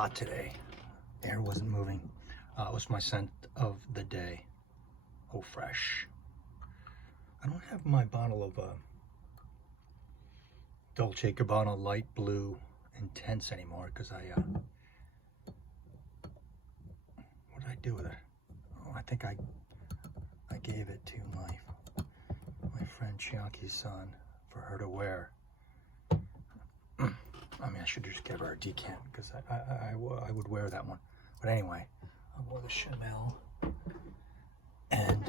hot today. The air wasn't moving. It was my scent of the day. Oh, Fresh. I don't have my bottle of Dolce & Gabbana Light Blue Intense anymore because what did I do with it? Oh, I think I gave it to my friend Chiaki's son for her to wear. I mean, I should just give her a decant because I would wear that one. But anyway, I wore the Chanel and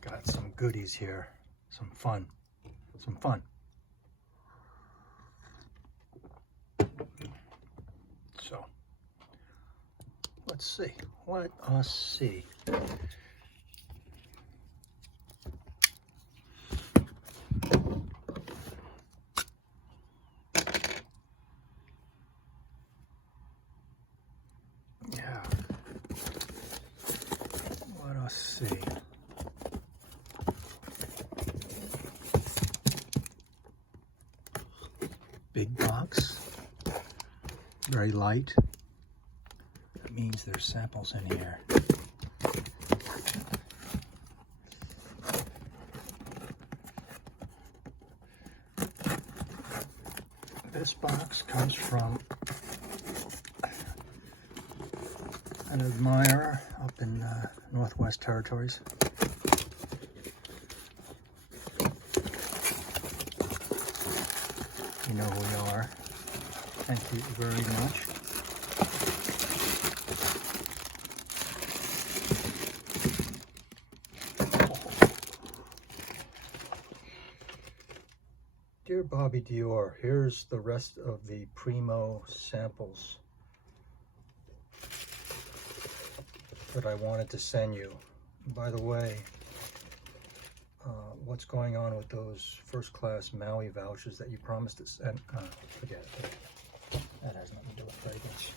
got some goodies here, some fun. So let's see. Let us see. Yeah. Let us see. Big box. Very light. That means there's samples in here. This box comes from an admirer up in Northwest Territories. You know who you are. Thank you very much. Dear Bobby Dior, here's the rest of the Primo samples that I wanted to send you. By the way, what's going on with those first-class Maui vouchers that you promised to send? Forget it. That has nothing to do with fragrance.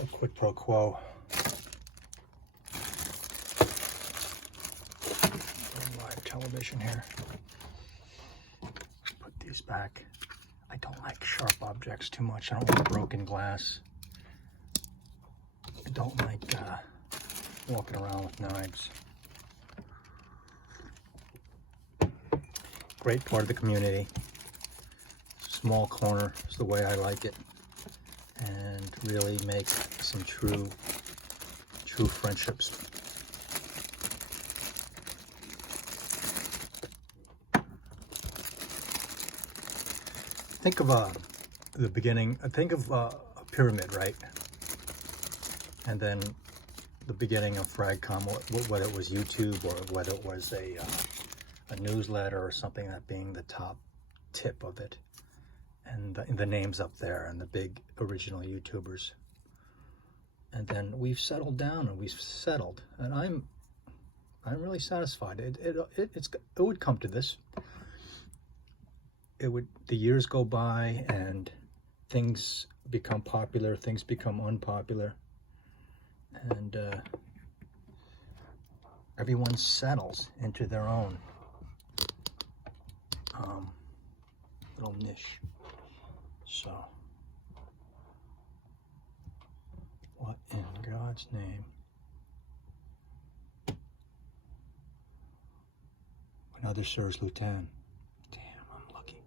A quid pro quo. Live television here. Put these back. I don't like sharp objects too much. I don't like broken glass. I don't like walking around with knives. Great part of the community. Small corner is the way I like it, and really make some true friendships. Think of the beginning. Think of a pyramid, right? And then the beginning of FragCom, whether it was YouTube or whether it was a newsletter or something, that being the top tip of it, and the names up there and the big original YouTubers. And then we've settled down and we've settled, and I'm really satisfied. It would come to this. The years go by and things become popular, things become unpopular, and everyone settles into their own little niche. So, what in God's name? Another Serge Lutens. Damn, I'm lucky.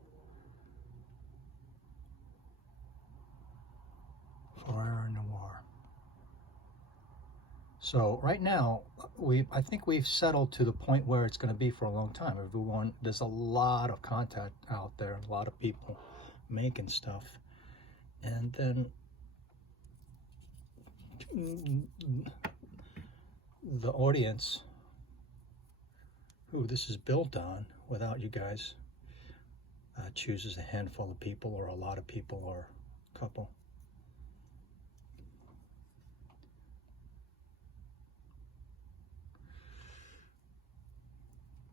Fourreau Noir. So right now, I think we've settled to the point where it's going to be for a long time. There's a lot of content out there, a lot of people making stuff, and then the audience who this is built on, without you guys, chooses a handful of people or a lot of people or a couple.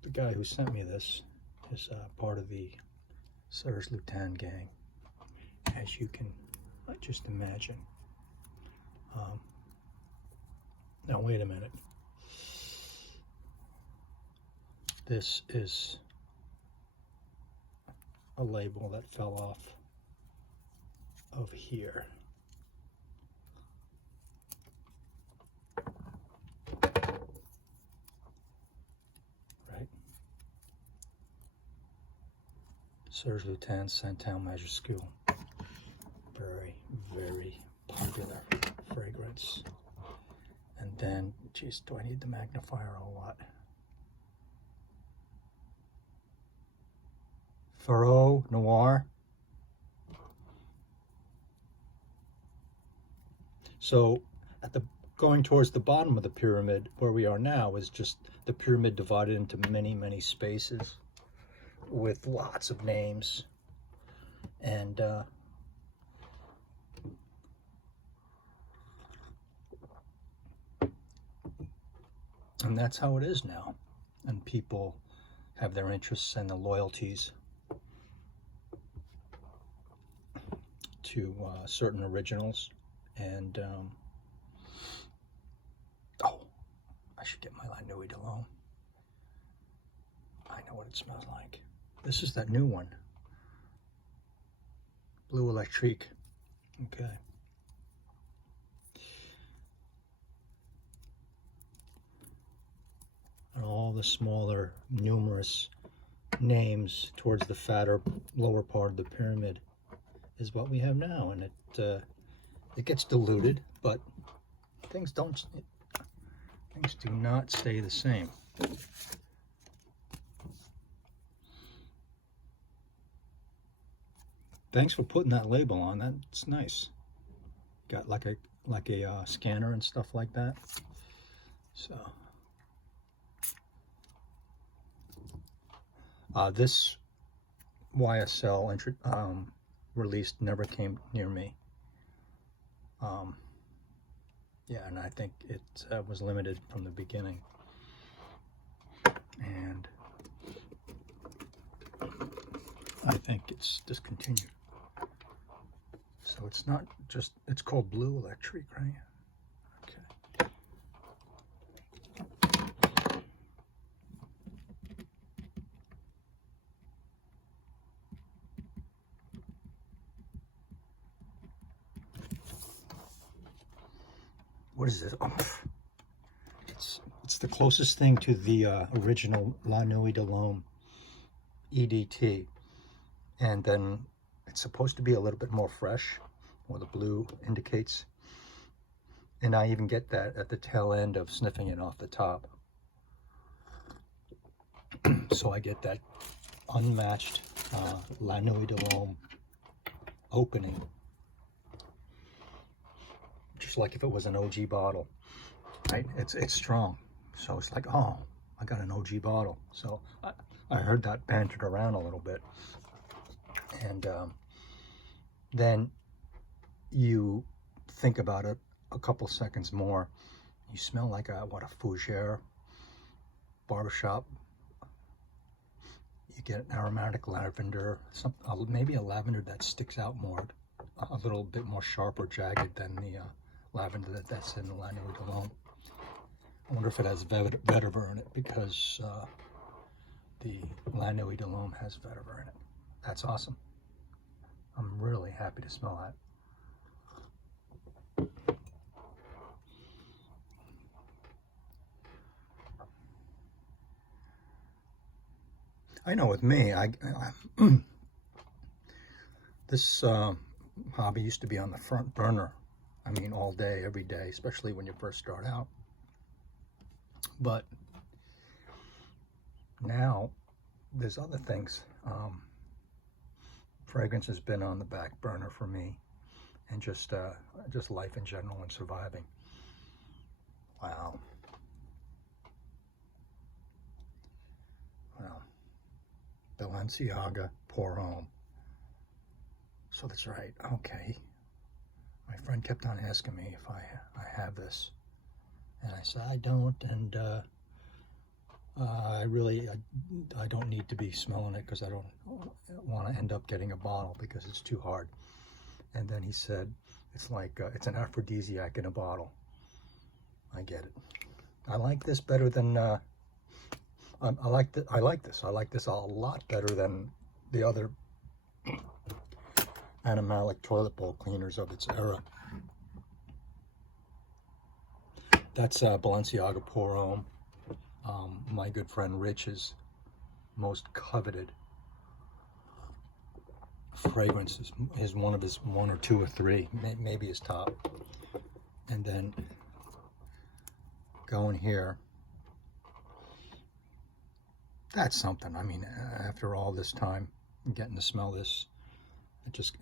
The guy who sent me this is part of the Serge Lutens gang, as you can just imagine. Now wait a minute. This is a label that fell off of here. Right? Serge, Lutens, Santal, Majuscule. Very, very popular fragrance. And then, geez, do I need the magnifier or what? Fourreau, Noir. So at the going towards the bottom of the pyramid, where we are now, is just the pyramid divided into many, many spaces with lots of names. And that's how it is now. And people have their interests and their loyalties to certain originals. And oh, I should get my Nuit alone. I know what it smells like. This is that new one, Bleu Électrique. Okay. And all the smaller, numerous names towards the fatter lower part of the pyramid is what we have now, and it gets diluted, but things do not stay the same. Thanks for putting that label on. That's nice. Got like a scanner and stuff like that. So this YSL released never came near me. Yeah, and I think it was limited from the beginning. And I think it's discontinued. So it's not just, it's called Bleu Électrique, right? Okay. What is this? Oh, it's the closest thing to the original La Nuit de l'Homme EDT. And then it's supposed to be a little bit more fresh, or the blue indicates. And I even get that at the tail end of sniffing it off the top. So I get that unmatched La Nuit de l'Homme opening. Just like if it was an OG bottle, right? It's strong. So it's like, oh, I got an OG bottle. So I heard that bantered around a little bit. And then you think about it a couple seconds more. You smell like a fougere barbershop. You get an aromatic lavender, maybe a lavender that sticks out more, a little bit more sharp or jagged than the lavender that's in the La Nuit de l'Homme. I wonder if it has vetiver in it, because the La Nuit de l'Homme has vetiver in it. That's awesome. I'm really happy to smell that. I know with me, this hobby used to be on the front burner. I mean, all day, every day, especially when you first start out. But now there's other things. Fragrance has been on the back burner for me, and just life in general and surviving. Wow. Wow. Balenciaga, pour Homme. So that's right. Okay. My friend kept on asking me if I have this, and I said I don't, and I don't need to be smelling it, because I don't want to end up getting a bottle, because it's too hard. And then he said, it's like it's an aphrodisiac in a bottle. I get it. I like this better than I like this a lot better than the other animalic toilet bowl cleaners of its era. That's Balenciaga Pour Homme. My good friend Rich's most coveted fragrance is one of his one or two or three, maybe his top. And then going here, that's something. I mean, after all this time, getting to smell this, it's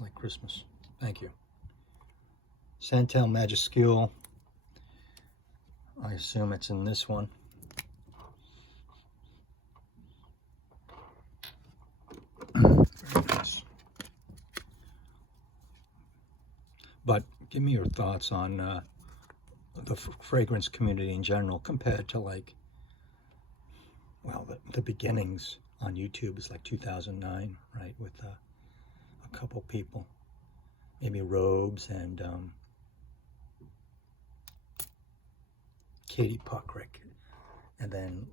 like Christmas. Thank you. Santal Majuscule. I assume it's in this one. Very nice. But give me your thoughts on the fragrance community in general compared to, like, well, the beginnings on YouTube is like 2009, right, with a couple people, maybe Robes and Katie Puckrick. And then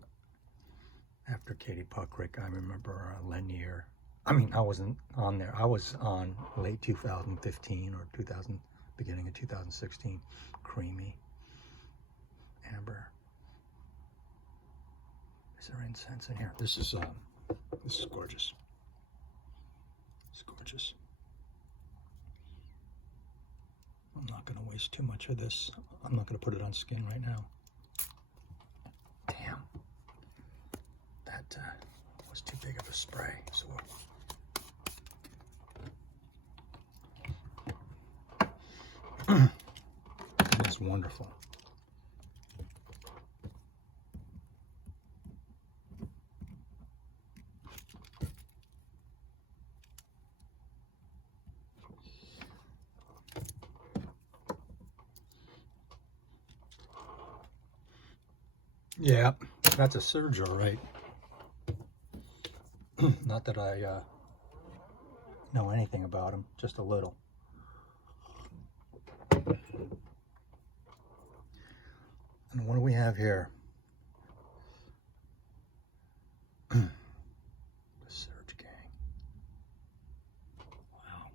after Katie Puckrick, I remember Lanier. I mean, I wasn't on there. I was on late 2015 or beginning of 2016. Creamy, Amber. Is there incense in here? This is gorgeous. It's gorgeous. I'm not going to waste too much of this. I'm not going to put it on skin right now. Damn. That was too big of a spray. So that's wonderful. Yeah, that's a Serge, all right. Not that I know anything about him, just a little. And what do we have here? The Serge gang. Wow.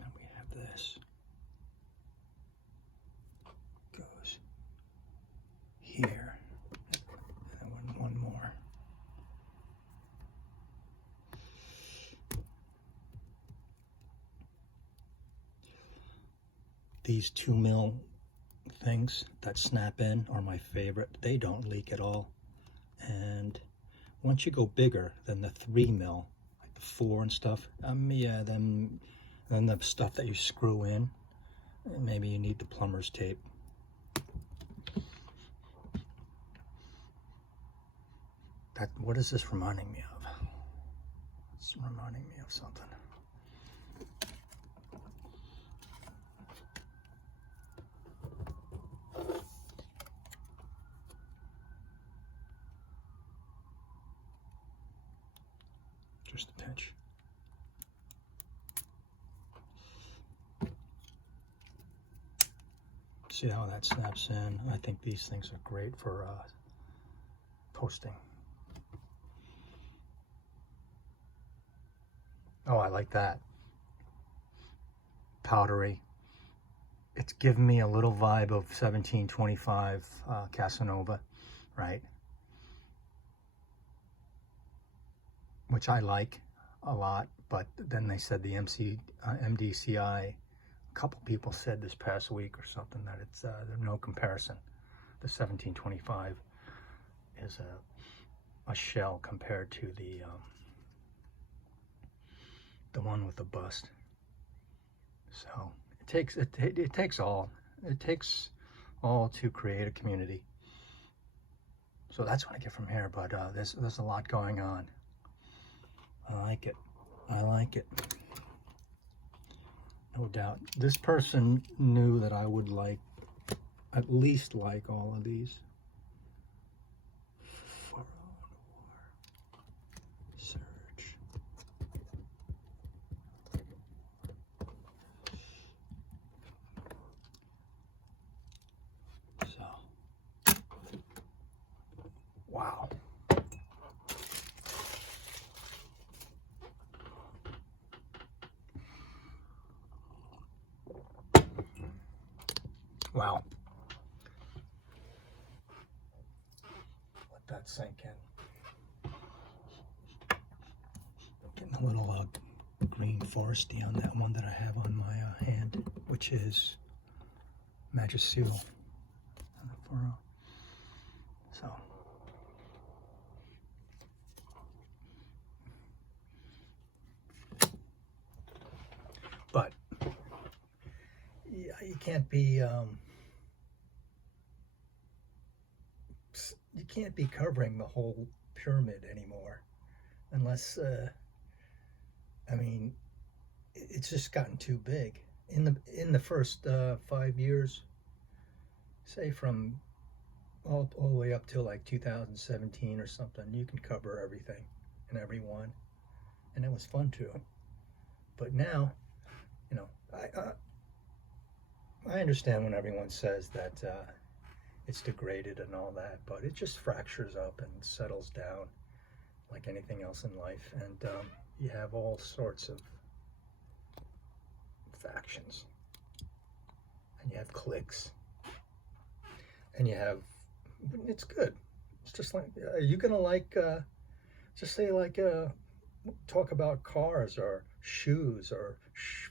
And we have this. Goes here. And one more. These 2 mil things that snap in are my favorite. They don't leak at all. And once you go bigger than the 3 mil, like the 4 and stuff, yeah, then the stuff that you screw in, maybe you need the plumber's tape. What is this reminding me of? It's reminding me of something. Just a pinch. See how that snaps in? I think these things are great for posting. Oh, I like that. Powdery. It's giving me a little vibe of 1725 Casanova, right? Which I like a lot, but then they said the MDCI, a couple people said this past week or something that it's there's no comparison. The 1725 is a shell compared to the one with the bust. So it takes all to create a community. So that's what I get from here. But there's a lot going on. I like it. I like it. No doubt. This person knew that I would at least like all of these. Fourreau, Noir, Serge. So, wow. Wow. Let that sink in. Getting a little green foresty on that one that I have on my hand, which is Majuscule on the Fourreau. So. But yeah, you can't be covering the whole pyramid anymore, unless I mean, it's just gotten too big. In the first 5 years, say from all the way up till like 2017 or something, you can cover everything and everyone, and it was fun too. But now, you know, I understand when everyone says that it's degraded and all that, but it just fractures up and settles down like anything else in life. And you have all sorts of factions, and you have cliques, and you have, it's good. It's just like, are you gonna like, just say like, talk about cars or shoes or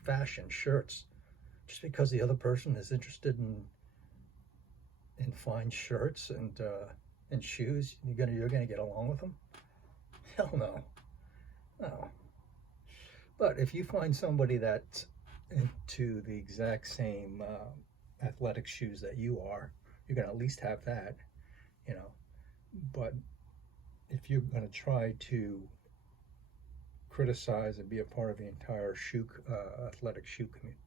fashion shirts, just because the other person is interested in fine shirts and shoes, you're gonna get along with them? Hell no. No. But if you find somebody that's into the exact same athletic shoes that you are, you're gonna at least have that, you know. But if you're gonna try to criticize and be a part of the entire athletic shoe community,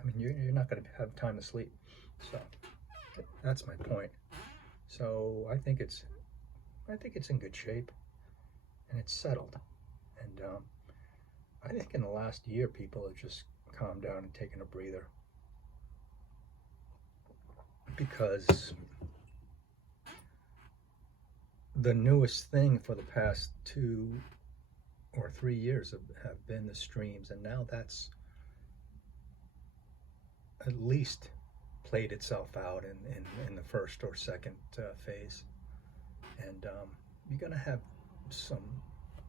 I mean, you're not going to have time to sleep. So that's my point. So I think it's in good shape, and it's settled. And I think in the last year, people have just calmed down and taken a breather, because the newest thing for the past 2 or 3 years have been the streams, and now that's at least played itself out in the first or second phase. And you're going to have some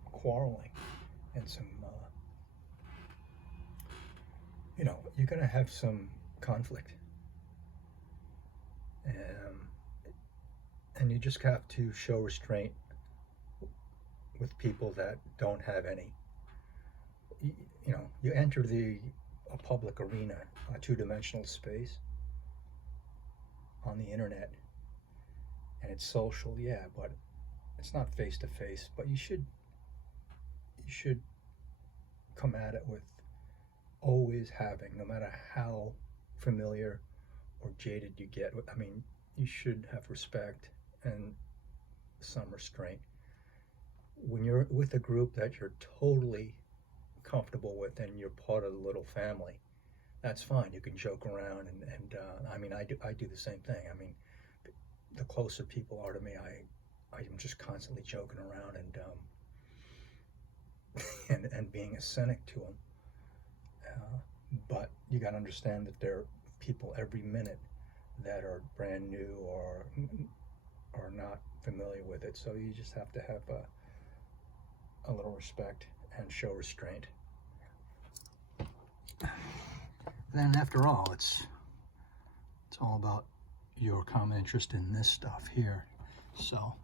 quarreling and some, you know, you're going to have some conflict. And you just have to show restraint with people that don't have any. You know, you enter a public arena, a two-dimensional space on the internet, and it's social, yeah, but it's not face-to-face. But you should come at it with always having, no matter how familiar or jaded you get, I mean, you should have respect and some restraint. When you're with a group that you're totally comfortable with and you're part of the little family, that's fine. You can joke around, and I mean, I do the same thing. I mean, the closer people are to me, I'm just constantly joking around and being a cynic to them. But you got to understand that there are people every minute that are brand new or not familiar with it. So you just have to have a little respect and show restraint. Then after all, it's all about your common interest in this stuff here. So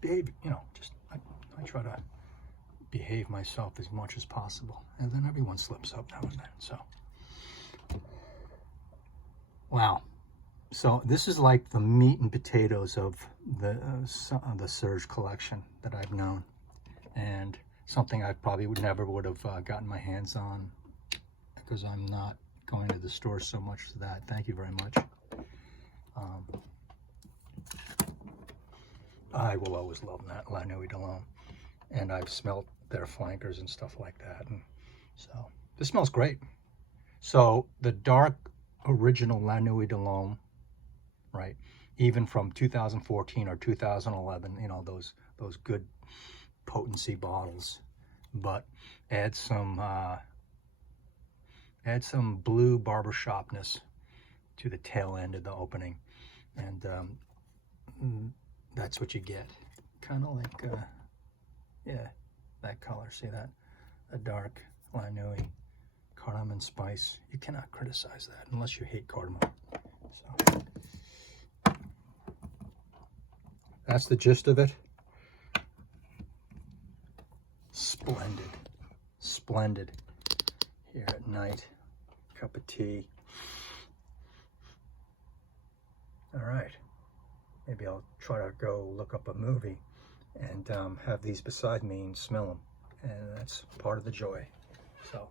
behave, you know, just I try to behave myself as much as possible, and then everyone slips up now and then. So wow. So this is like the meat and potatoes of the Serge collection that I've known, and something I probably never would have gotten my hands on, because I'm not going to the store so much for that. Thank you very much. I will always love that La Nuit de l'Homme, and I've smelled their flankers and stuff like that, and so this smells great. So the dark original La Nuit de l'Homme, right, even from 2014 or 2011, you know, those good potency bottles, but add some blue barbershopness to the tail end of the opening, and that's what you get. Kind of like, yeah, that color. See that? A dark La Nuit cardamom spice. You cannot criticize that unless you hate cardamom. So that's the gist of it. Splendid, splendid. Here at night, cup of tea. All right, maybe I'll try to go look up a movie and have these beside me and smell them, and that's part of the joy. So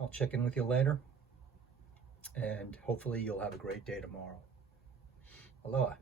I'll check in with you later, and hopefully you'll have a great day tomorrow. Aloha.